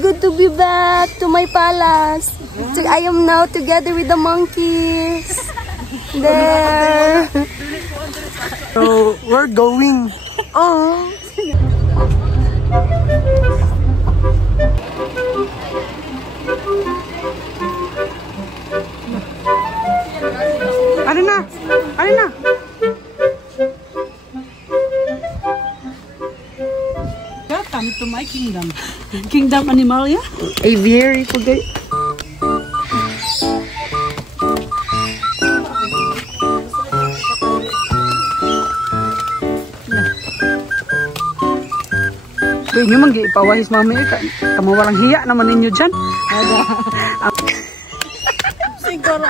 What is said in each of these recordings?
good to be back to my palace. I am now together with the monkeys. There. So we're going. Oh. Arina. Welcome to my kingdom. Kingdom Animalia. Aviary po guys. Pwede nyo mag-ipawahis mamaya ka. Kamu walang hiya naman ninyo dyan. Siguro.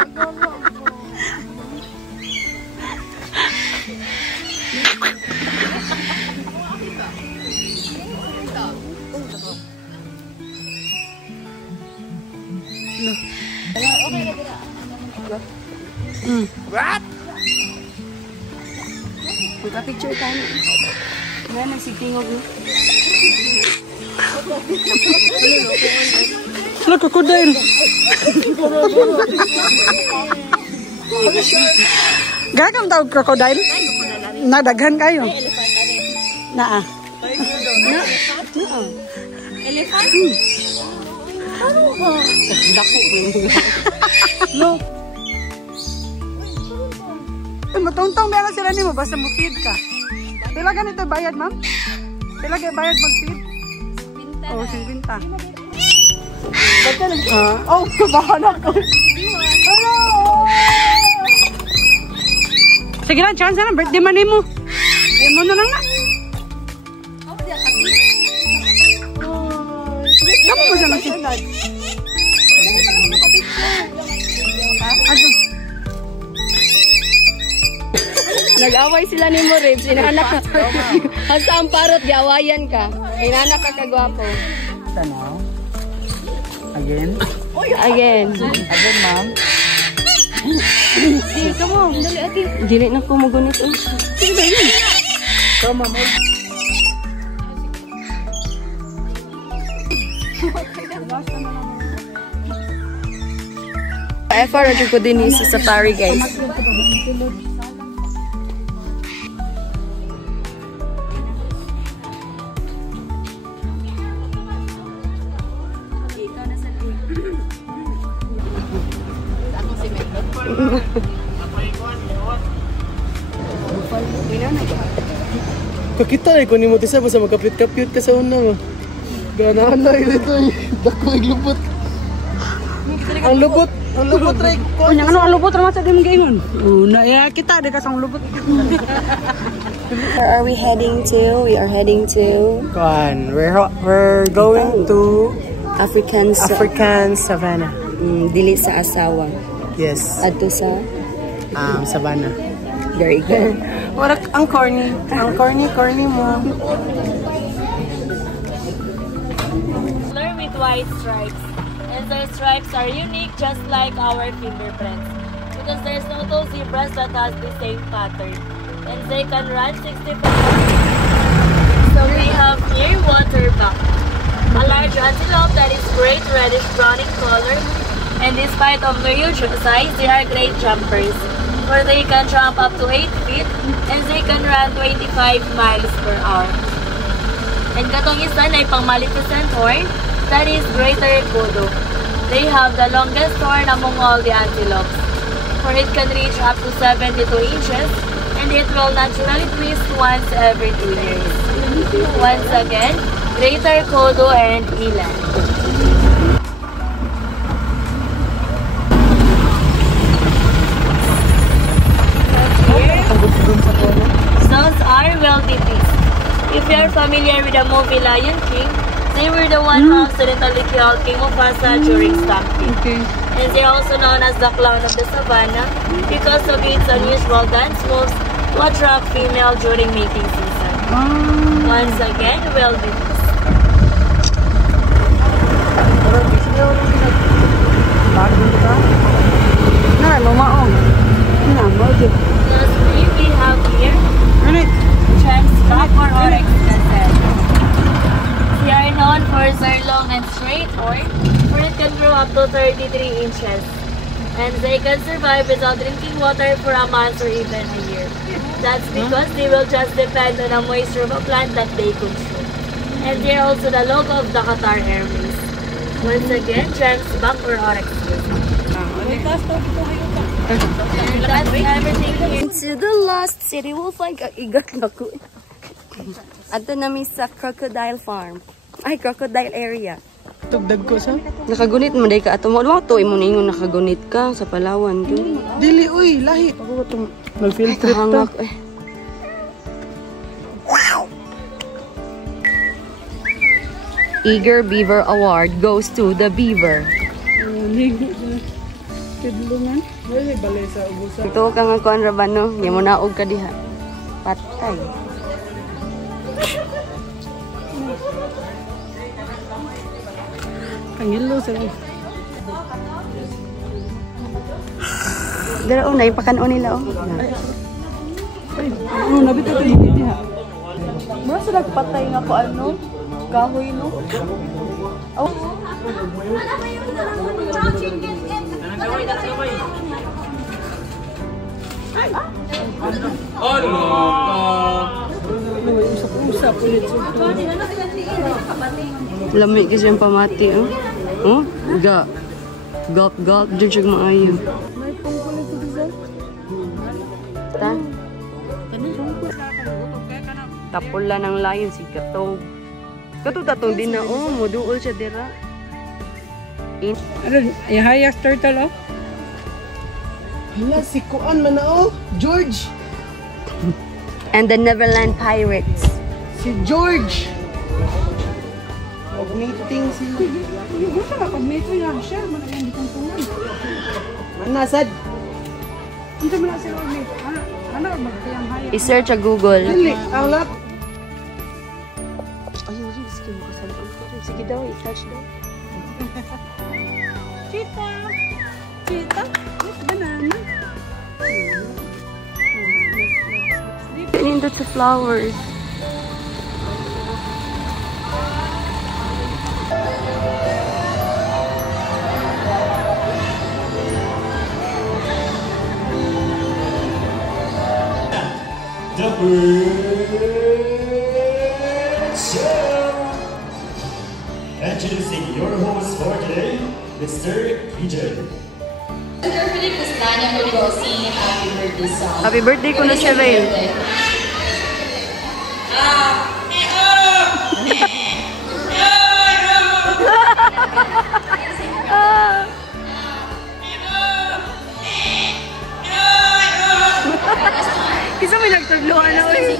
What? Magka-picture tayo. Nga nagsitingog mo. Look, crocodile. Gagam tawag crocodile? Nadaghan kayo. Naa. Elephant? Ano ba? Dako ko yung No. Matungtong meron sila ni mo, basta mo feed ka. Pila ganito bayad, ma'am? Pila kayo bayad mag-feed? Oh, 50. Oh, kabahan ako. Hello! Sige lang, chance na. Birthday man mo. Ayaw mo na lang na. Kamu mo siya masinad? Nag-away sila ni mo, Ribs. Inanak ka. Hasta ang parot, gawayan ka. Inanak ka kagwapo. Tanaw. Again? Again. Again, ma'am. Come on, dali ati. Dili na ko magunit. Sige ba yun? Come on, ma'am. FR ko din sa safari, guys. Kakita eh, kung mo tisa, basta magkapit-kapit ka sa una mo. Ganahan na ito eh. Dako yung lubot. Ang lubot rin. Ano ang lubot naman sa dim gayon? Una, kita, di ka sa lubot. Where are we heading to? We are heading to Kuan, we're going to African Savannah. Dili sa asawa. Yes. Adto sa Savannah. very good. Wala, ang corny mo. Color with white stripes. And their stripes are unique just like our fingerprints. Because there's no two zebras that has the same pattern. And they can run 65 meters. So we have here waterbuck. A large antelope that is great reddish brown in color. And despite of their huge size, they are great jumpers. For they can jump up to 8 feet and they can run 25 miles per hour. And katong isa na pang Maleficent horn, that is greater kodo. They have the longest horn among all the antelopes. For it can reach up to 72 inches and it will naturally twist once every 2 years. Once again, greater kodo and eland. Those are wildebeest. If you are familiar with the movie Lion King, they were the one who accidentally killed King Mufasa during stampede. Okay. And they are also known as the clown of the savannah because of its unusual dance moves to attract female during mating season. Once again, wildebeest. Lastly, we have here Transcap or Oryx gazelle. They are known for flowers are long and straight, or fruit can grow up to 33 inches. And they can survive without drinking water for a month or even a year. That's because they will just depend on the moisture of a plant that they consume. And they're also the logo of the Qatar Airways. Once again, gems, back or oryx. And that's everything here. Into the lost city, we'll find igat na ko. Ato namin sa crocodile farm. Ay, crocodile area. Tugdag ko sa? Nakagunit mo day ka ato mo. Imo na ingon nakagunit ka sa Palawan. Dili, uy, lahi. Mag-field trip ta. Hangak eh. Eager Beaver Award goes to the beaver. Kidlungan. Ay, balay sa ubusan. Ito ka nga kuan ra ba no? Nya mo naog ka diha. Patay. Pangilo sa Dara oh, naipakanon nila oh. Ay, nabito ito yung diha. Mura sila patay nga ko ano, kahoy no. Oh. Usap ulit. Lamig kasi yung pamati oh. Oh, ga. Gulp gulp jud maayo. May pungkol ito dito. Ta. Tapula ng lion si Katog. Katog tatong din na oh, moduol siya dira. Ano, ihayas turtle oh. Hala, si Kuan man na oh. George. And the Neverland Pirates. Si George. Meeting sila. Gusto na pag-meto yan siya, manayang di kong tungan. Manasad. Hindi mo na sila mag-meto. Ano, magkayang hayas. I-search sa Google. Dili, ang lap. Ayun, sige mo kasalpan ko. Sige daw, i-touch daw. Cheetah! Cheetah? Banana? Nindot sa flowers. The Bird Show! Introducing your host for today, Mr. PJ. Perfect Castanya will go sing happy birthday song. Happy birthday ko na siya, Rail. Isa may nagtagluhan na ulit.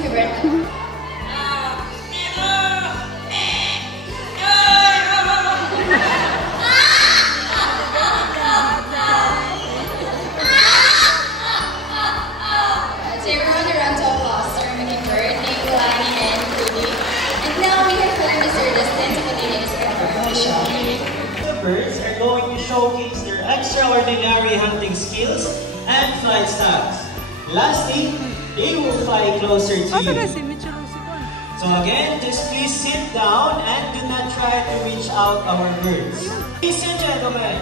Birds are going to showcase their extraordinary hunting skills and flight styles. Lastly, they will fly closer to you. So again, just please sit down and do not try to reach out our birds. Ladies and gentlemen,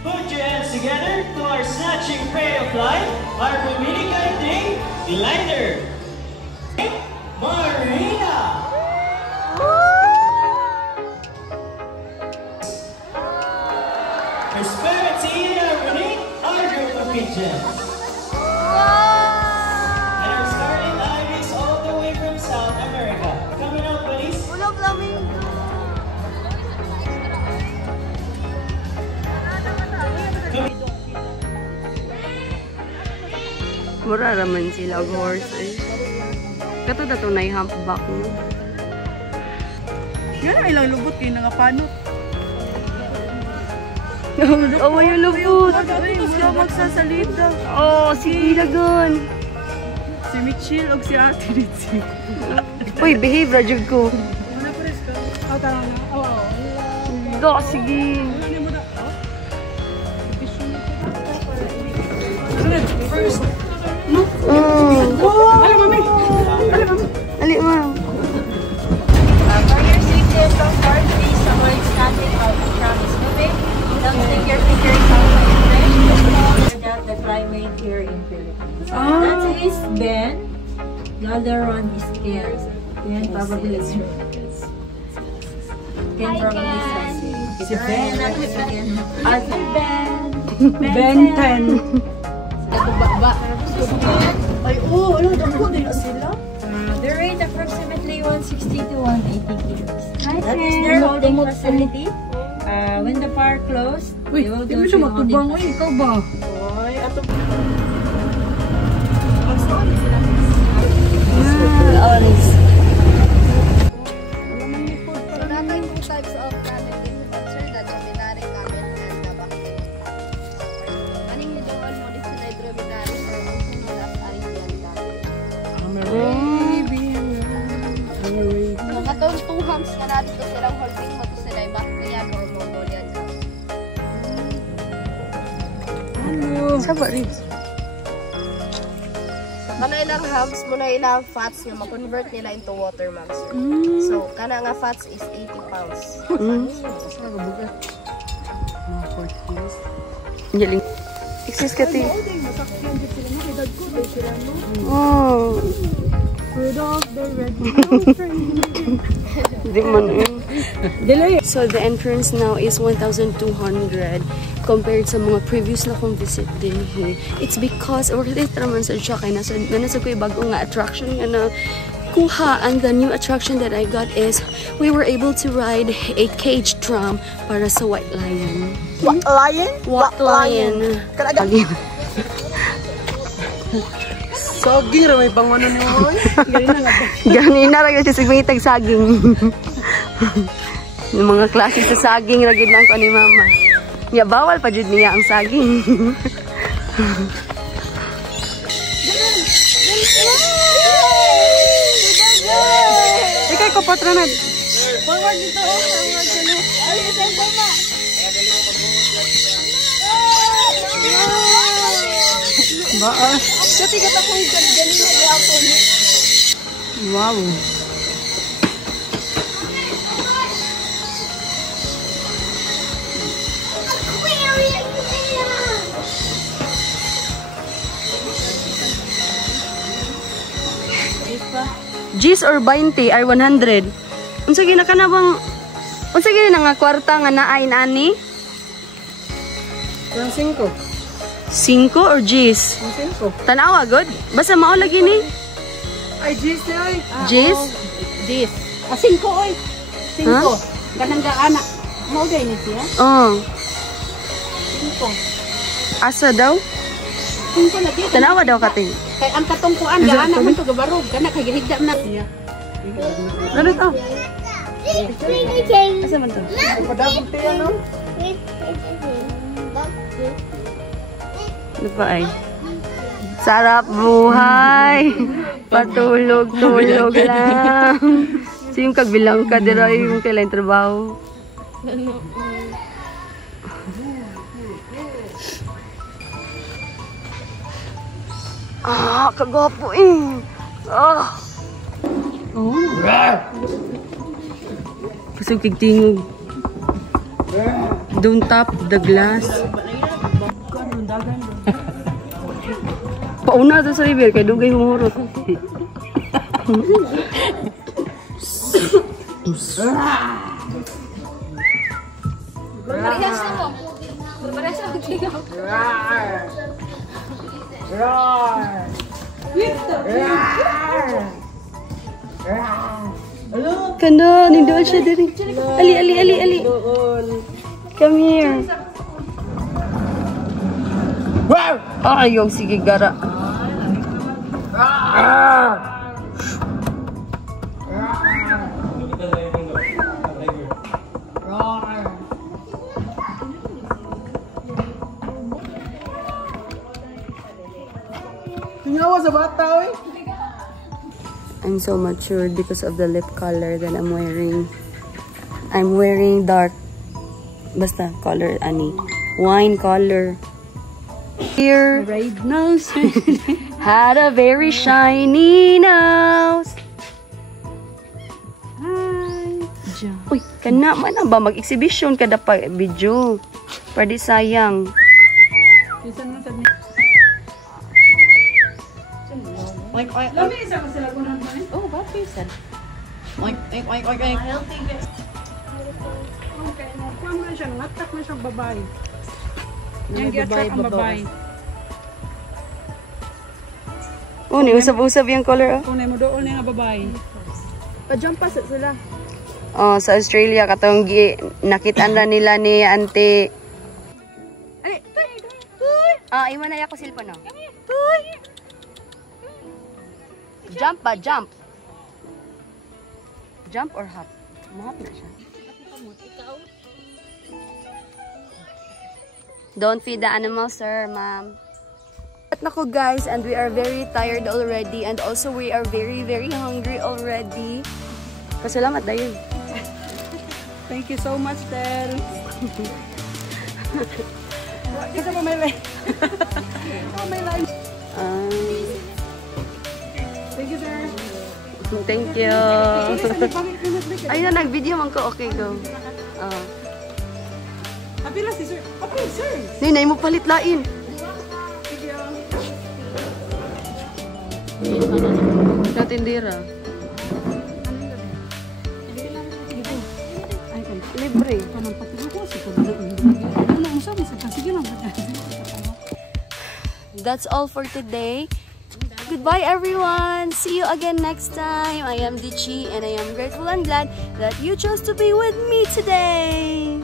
put your hands together to our snatching prey of life, our communicating glider, Marina! Prosperity and Harmony, our group of pigeons. And our scarlet iris all the way from South America. Coming out, buddies. Mura raman sila og horse eh. Kato na itong nai-humpback no. Yan ang ilang lubot kayo nga panot. Oh, yung lubot. Gusto magsasalita. Oh, si Ilagon. Si Mitchell o si Ate Ritzy. Uy, behave ra jud ko. Ano pa rin ka? Oh, tara na. Oo. Do, sige. Ano mo na? First. No? Ali, mami. Ali, mami. Ali, ma'am. For your safety and comfort, Another one is Ken. Ken probably is Ken from this side. Si Ben. Ate Ben. Ben 10. Ay, oo. Alam, dako din na sila. They rate approximately 160 to 180 kilos. Hi, That is their holding facility. When the park closed, they will go to holding facility. Ikaw ba? Ay, ato. Orange. So natin two types of cannon din. Sir, the dromedary cannon and the bacterial. Kaning nito mo is the dromedary or also known as Arabian cannon. So katong two humps nga natin to silang holding mo to sila Bactrian or Mongolian cannon. Saba rin. Kana ilang hubs mo na ilang fats nga ma-convert nila into water, ma'am, sir. So, kana nga fats is 80 pounds. Galing. Excuse ka, Ting. Oh. Di man yun. So, the entrance now is 1,200 compared sa mga previous na kong visit din. It's because, or it naman sa siya kay nasa ko yung bagong nga attraction nga na kuha. And the new attraction that I got is we were able to ride a cage drum para sa White Lion. What lion? White Lion. Saging ra may pangono ni mo. Ganina ra gyud siya sigmitag saging. Yung mga klase sa saging ra gyud lang ko ni mama. Ya bawal pa jud niya ang saging. Ikay ko patronad. Forward dito, forward dito. Ay, isang mama. Baas. Kasi gata ko yung ganina gapon. Wow. G's or 20 or 100. Unsa gina kana bang unsa gina nga kwarta nga naay ani? 5. 5 or G's? 5. Tanawa god. Basta mao lagi ni. Ay, G's na ay. G's? This. 5 oy. 5. Ha? Kanang gaana. Mo gay ni siya. Oh. 5. Asa daw? 5 lagi. Tanawa daw kating. Kay ang katungkuan gaana man to gabarog. Kana kay gihigda na siya. Ano to? Asa man to? Padagog tiyan no. Ano pa ay? Sarap buhay. Patulog-tulog lang. So yung kabilang ka dira yung kailan trabaho. Ah, kagwapo eh. Ah. Oh. Pasog tingog. Don't tap the glass. Pauna to sa river kay dugay humurot. Parehas na mo. Parehas na kutigaw. Kana, nindoon siya diri. Ali. Come here. Wow! Ayog, sige gara. Tingawa sa bata oy. I'm so matured because of the lip color that I'm wearing. I'm wearing dark, basta color ani, wine color. Here, Red nose. had a very shiny nose. Hi. Uy, kana man na ba mag-exhibition kada pa video? Pwede sayang. Oink, oink, Lami oink. isa ko sila kunan mo eh. Oh, bakit pisan? Oink, oink, oink, oink, oink. Okay, kuan man siya, ngatak na siyang babae. Mga Yung gi-attract ang babae. Oh, ni usab-usab yung color. Kung na mo doon nga babae. Pa-jump pa sila. Oh, sa Australia katong nakitaan na nila ni Auntie. Ani, Ah, iwan na ako cellphone no. Jump ba? Jump. Jump or hop? Mahop na siya. Don't feed the animals, sir, ma'am. At nako guys, and we are very tired already, and also we are very, very hungry already. Pasalamat dahil. thank you so much, Tel. Kasi pa may line. Oh, may line. Thank you, sir. Thank you. Ayun, nag-video man ko. Okay, go. Apila si sir. Apil, sir. Ninay mo palit lain. Katindira. Libre. That's all for today. Goodbye everyone. See you again next time. I am Dichi and I am grateful and glad that you chose to be with me today.